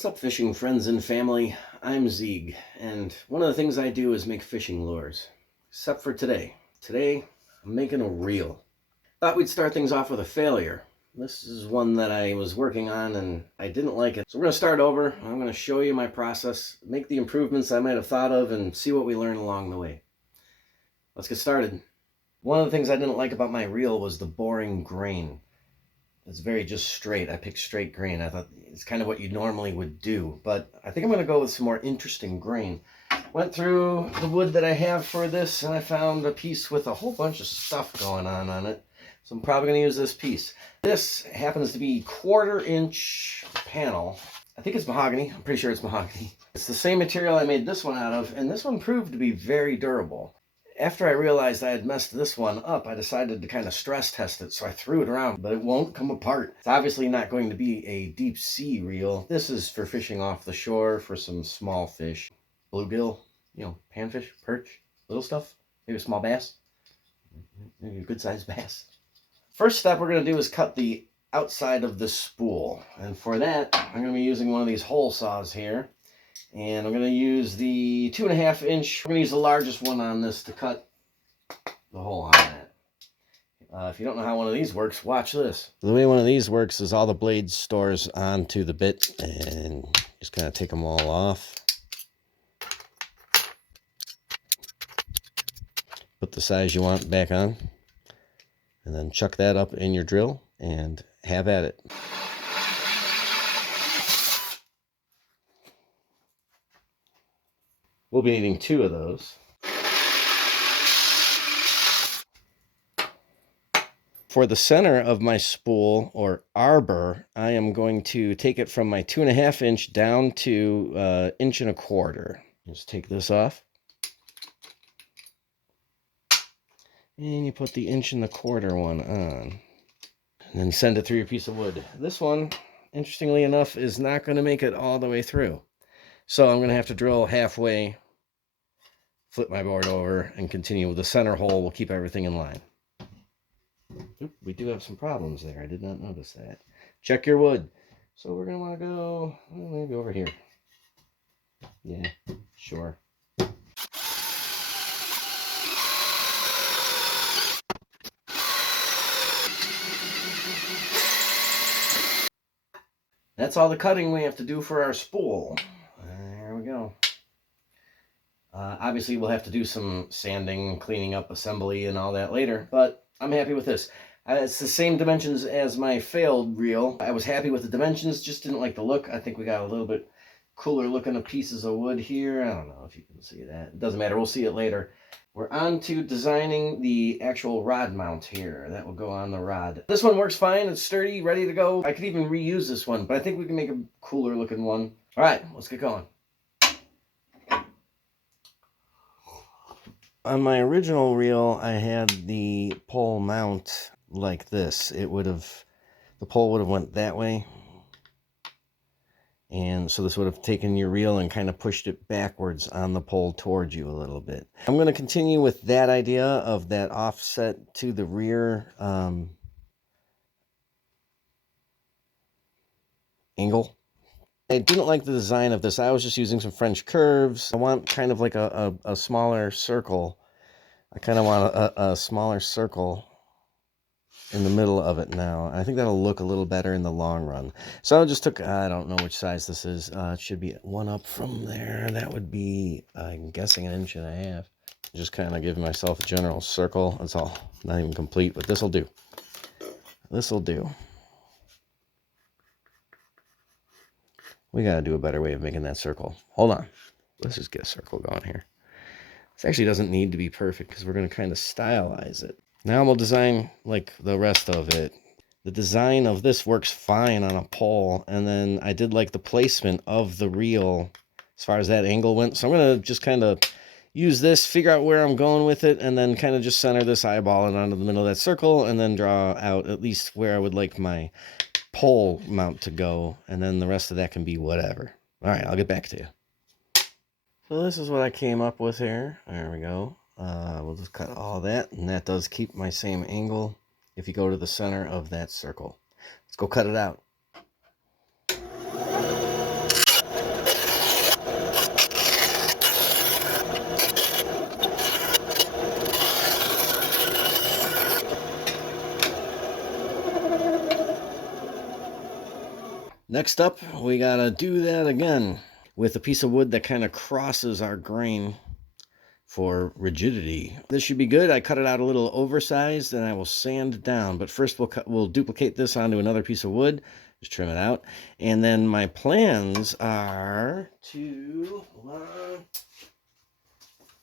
What's up, fishing friends and family? I'm Zeag, and one of the things I do is make fishing lures. Except for today. Today, I'm making a reel. Thought we'd start things off with a failure. This is one that I was working on and I didn't like it. So we're going to start over. I'm going to show you my process, make the improvements I might have thought of, and see what we learn along the way. Let's get started. One of the things I didn't like about my reel was the boring grain. It's very just straight. I picked straight grain. I thought it's kind of what you normally would do, but I think I'm going to go with some more interesting grain. Went through the wood that I have for this, and I found a piece with a whole bunch of stuff going on it. So I'm probably going to use this piece. This happens to be 1/4 inch panel. I think it's mahogany. I'm pretty sure it's mahogany. It's the same material I made this one out of, and this one proved to be very durable. After I realized I had messed this one up, I decided to kind of stress test it, so I threw it around, but it won't come apart. It's obviously not going to be a deep sea reel. This is for fishing off the shore for some small fish. Bluegill, panfish, perch, little stuff, maybe a small bass, maybe a good-sized bass. First step we're going to do is cut the outside of the spool, and for that, I'm going to be using one of these hole saws here. And I'm going to use the 2.5 inch. We're going to use the largest one on this to cut the hole on that. If you don't know how one of these works, watch this. The way one of these works is all the blades stores onto the bit and just kind of take them all off. Put the size you want back on. And then chuck that up in your drill and have at it. We'll be needing 2 of those. For the center of my spool, or arbor, I am going to take it from my 2.5 inch down to 1.25 inches. Just take this off. And you put the 1.25 inch one on. And then send it through your piece of wood. This one, interestingly enough, is not going to make it all the way through. So I'm going to have to drill halfway, flip my board over, and continue with the center hole. We'll keep everything in line. Oop, we do have some problems there. I did not notice that. Check your wood. So we're going to want to go maybe over here. Yeah, sure. That's all the cutting we have to do for our spool. There we go. Obviously, we'll have to do some sanding, cleaning up, assembly, and all that later, but I'm happy with this. It's the same dimensions as my failed reel. I was happy with the dimensions, just didn't like the look. I think we got a little bit cooler looking pieces of wood here. I don't know if you can see that. It doesn't matter. We'll see it later. We're on to designing the actual rod mount here. That will go on the rod. This one works fine. It's sturdy, ready to go. I could even reuse this one, but I think we can make a cooler looking one. All right, let's get going. On my original reel, I had the pole mount like this. The pole would have went that way. And so this would have taken your reel and kind of pushed it backwards on the pole towards you a little bit. I'm going to continue with that idea of that offset to the rear angle. I didn't like the design of this. I was just using some French curves. I want kind of like a smaller circle. I kind of want a smaller circle in the middle of it now. I think that'll look a little better in the long run. So I just took, I don't know which size this is. It should be 1 up from there. That would be, I'm guessing, 1.5 inches. Just kind of give myself a general circle. That's all. Not even complete, but this will do. This will do. We got to do a better way of making that circle. Hold on. Let's just get a circle going here. This actually doesn't need to be perfect because we're going to kind of stylize it. Now we'll design like the rest of it. The design of this works fine on a pole, and then I did like the placement of the reel as far as that angle went. So I'm going to just kind of use this, figure out where I'm going with it, and then kind of just center this eyeball and onto the middle of that circle, and then draw out at least where I would like my pole mount to go, and then the rest of that can be whatever. All right, I'll get back to you. So this is what I came up with here. There we go. We'll just cut all that, and that does keep my same angle if you go to the center of that circle. Let's go cut it out. Next up, we gotta do that again with a piece of wood that kind of crosses our grain for rigidity. This should be good. I cut it out a little oversized and I will sand it down. But first we'll duplicate this onto another piece of wood. Just trim it out. And then my plans are to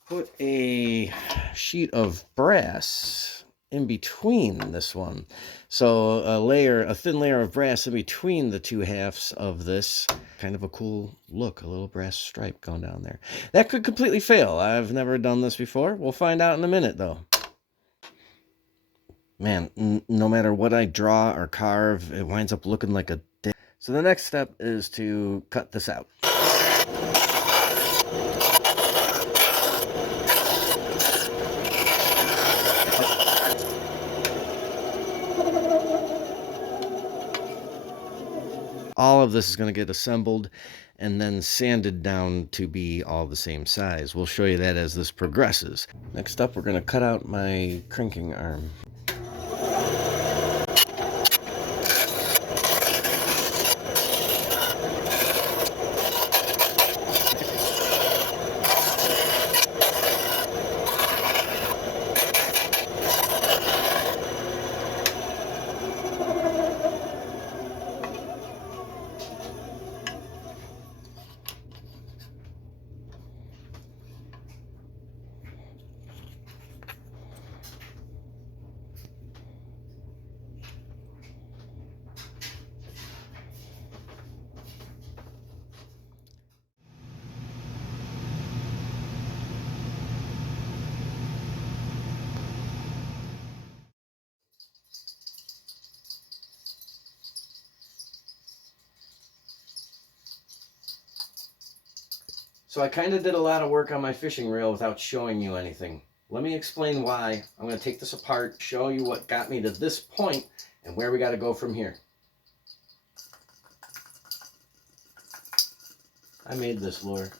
put a sheet of brass in between this one. So a thin layer of brass in between the two halves of this. Kind of a cool look, a little brass stripe going down there. That could completely fail. I've never done this before. We'll find out in a minute though. Man, no matter what I draw or carve, it winds up looking like a dick. So the next step is to cut this out. All of this is going to get assembled and then sanded down to be all the same size. We'll show you that as this progresses. Next up, we're going to cut out my cranking arm. So I kind of did a lot of work on my fishing reel without showing you anything. Let me explain why. I'm going to take this apart, show you what got me to this point, and where we got to go from here. I made this lure.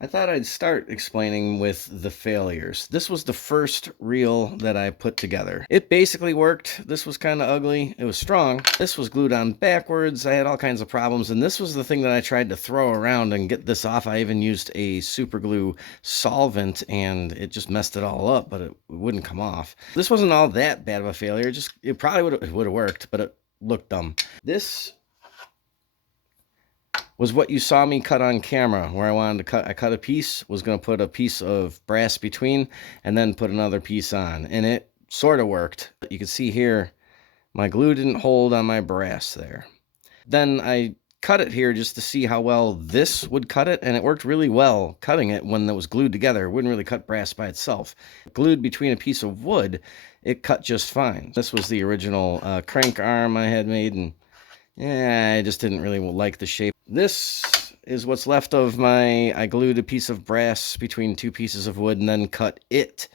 I thought I'd start explaining with the failures. This was the first reel that I put together. It basically worked. This was kind of ugly. It was strong. This was glued on backwards. I had all kinds of problems, and this was the thing that I tried to throw around and get this off. I even used a super glue solvent, and it just messed it all up, but it wouldn't come off. This wasn't all that bad of a failure. It probably would have worked, but it looked dumb. This was what you saw me cut on camera, where I cut a piece, was going to put a piece of brass between, and then put another piece on. And it sort of worked. You can see here, my glue didn't hold on my brass there. Then I cut it here just to see how well this would cut it, and it worked really well cutting it when it was glued together. It wouldn't really cut brass by itself. Glued between a piece of wood, it cut just fine. This was the original crank arm I had made, and yeah, I just didn't really like the shape. This is what's left of I glued a piece of brass between two pieces of wood and then cut it.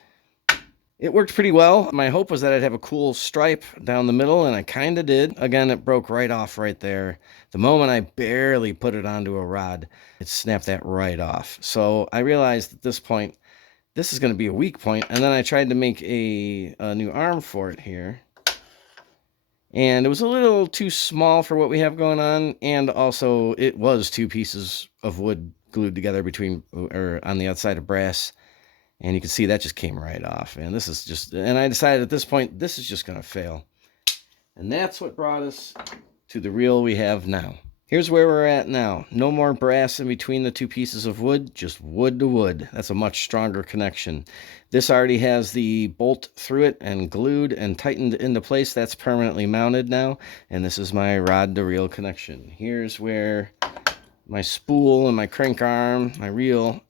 It worked pretty well. My hope was that I'd have a cool stripe down the middle, and I kind of did. Again, it broke right off right there. The moment I barely put it onto a rod, it snapped that right off. So I realized at this point, this is going to be a weak point, and then I tried to make a new arm for it here. And it was a little too small for what we have going on, and also it was two pieces of wood glued together on the outside of brass, and you can see that just came right off. And I decided at this point, this is just going to fail. And that's what brought us to the reel we have now. Here's where we're at now. No more brass in between the two pieces of wood, just wood to wood. That's a much stronger connection. This already has the bolt through it and glued and tightened into place. That's permanently mounted now. And this is my rod to reel connection. Here's where my spool and my crank arm, my reel,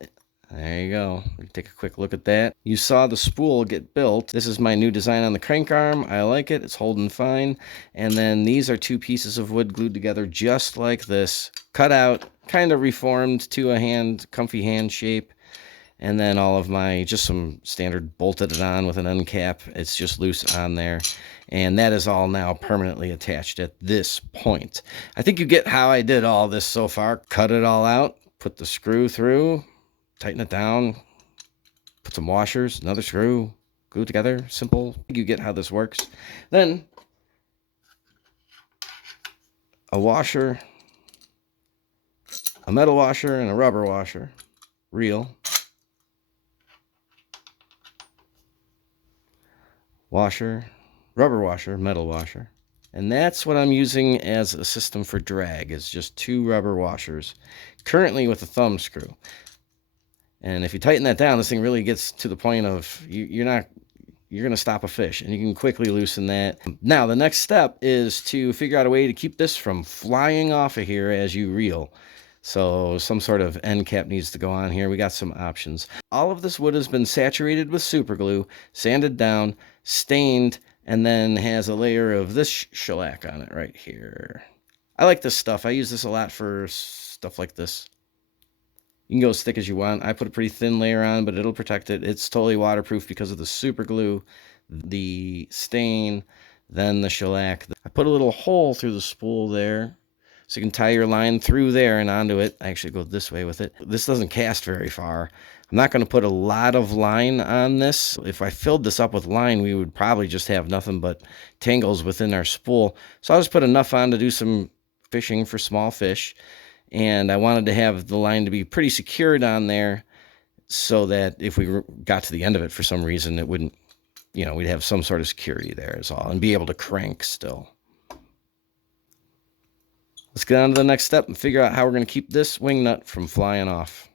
there you go. Take a quick look at that. You saw the spool get built. This is my new design on the crank arm. I like it. It's holding fine. And then these are two pieces of wood glued together just like this. Cut out, kind of reformed to a comfy hand shape. And then all of just some standard bolted it on with an end cap. It's just loose on there. And that is all now permanently attached at this point. I think you get how I did all this so far. Cut it all out, put the screw through, tighten it down, put some washers, another screw, glue it together, simple. You get how this works. Then a washer a metal washer and a rubber washer, reel, washer, rubber washer, metal washer. And that's what I'm using as a system for drag, is just 2 rubber washers, currently with a thumb screw. And if you tighten that down, this thing really gets to the point of you're going to stop a fish, and you can quickly loosen that. Now, the next step is to figure out a way to keep this from flying off of here as you reel. So some sort of end cap needs to go on here. We got some options. All of this wood has been saturated with super glue, sanded down, stained, and then has a layer of this shellac on it right here. I like this stuff. I use this a lot for stuff like this. You can go as thick as you want. I put a pretty thin layer on, but it'll protect it. It's totally waterproof because of the super glue, the stain, then the shellac. I put a little hole through the spool there, so you can tie your line through there and onto it. I actually go this way with it. This doesn't cast very far. I'm not going to put a lot of line on this. If I filled this up with line, we would probably just have nothing but tangles within our spool. So I'll just put enough on to do some fishing for small fish. And I wanted to have the line to be pretty secured on there so that if we got to the end of it for some reason, it wouldn't, we'd have some sort of security there is all, and be able to crank still. Let's get on to the next step and figure out how we're going to keep this wing nut from flying off.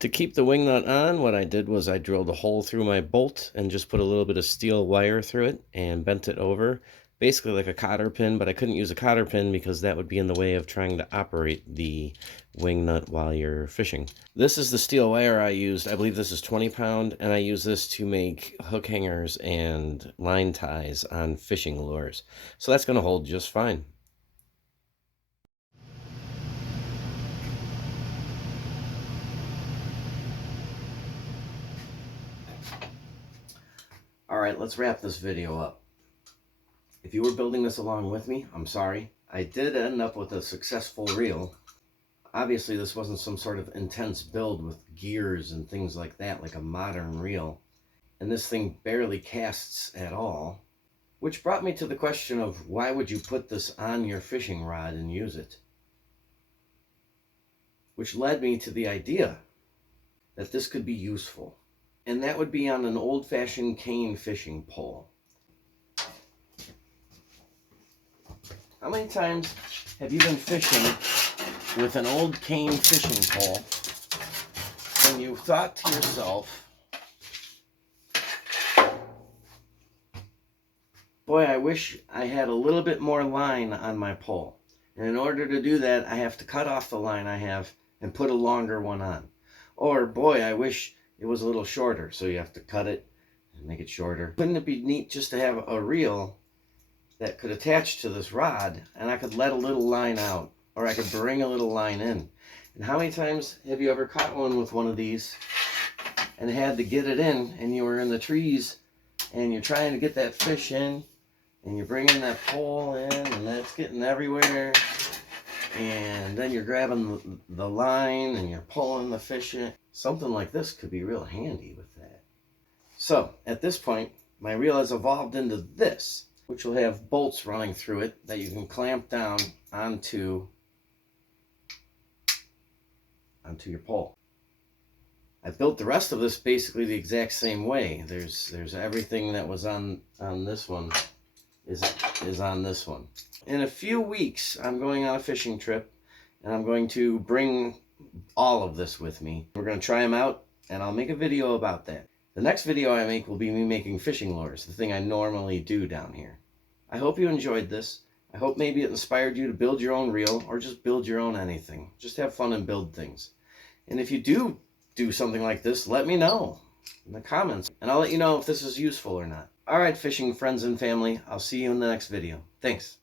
To keep the wing nut on, what I did was I drilled a hole through my bolt and just put a little bit of steel wire through it and bent it over, basically like a cotter pin, but I couldn't use a cotter pin because that would be in the way of trying to operate the wing nut while you're fishing. This is the steel wire I used. I believe this is 20 pound, and I use this to make hook hangers and line ties on fishing lures. So that's going to hold just fine. All right, let's wrap this video up. If you were building this along with me, I'm sorry. I did end up with a successful reel. Obviously, this wasn't some sort of intense build with gears and things like that, like a modern reel. And this thing barely casts at all. Which brought me to the question of, why would you put this on your fishing rod and use it? Which led me to the idea that this could be useful. And that would be on an old-fashioned cane fishing pole. How many times have you been fishing with an old cane fishing pole and you thought to yourself, boy, I wish I had a little bit more line on my pole. And in order to do that, I have to cut off the line I have and put a longer one on. Or, boy, I wish it was a little shorter, so you have to cut it and make it shorter. Wouldn't it be neat just to have a reel that could attach to this rod, and I could let a little line out, or I could bring a little line in? And how many times have you ever caught one with one of these and had to get it in, and you were in the trees and you're trying to get that fish in, and you're bringing that pole in, and that's getting everywhere, and then you're grabbing the line and you're pulling the fish in? Something like this could be real handy with that. So at this point, my reel has evolved into this, which will have bolts running through it that you can clamp down onto your pole. I built the rest of this basically the exact same way. There's everything that was on this one is on this one. In a few weeks, I'm going on a fishing trip, and I'm going to bring all of this with me. We're going to try them out, and I'll make a video about that. The next video I make will be me making fishing lures, the thing I normally do down here. I hope you enjoyed this. I hope maybe it inspired you to build your own reel, or just build your own anything. Just have fun and build things. And if you do something like this, let me know in the comments, and I'll let you know if this is useful or not. All right, fishing friends and family, I'll see you in the next video. Thanks.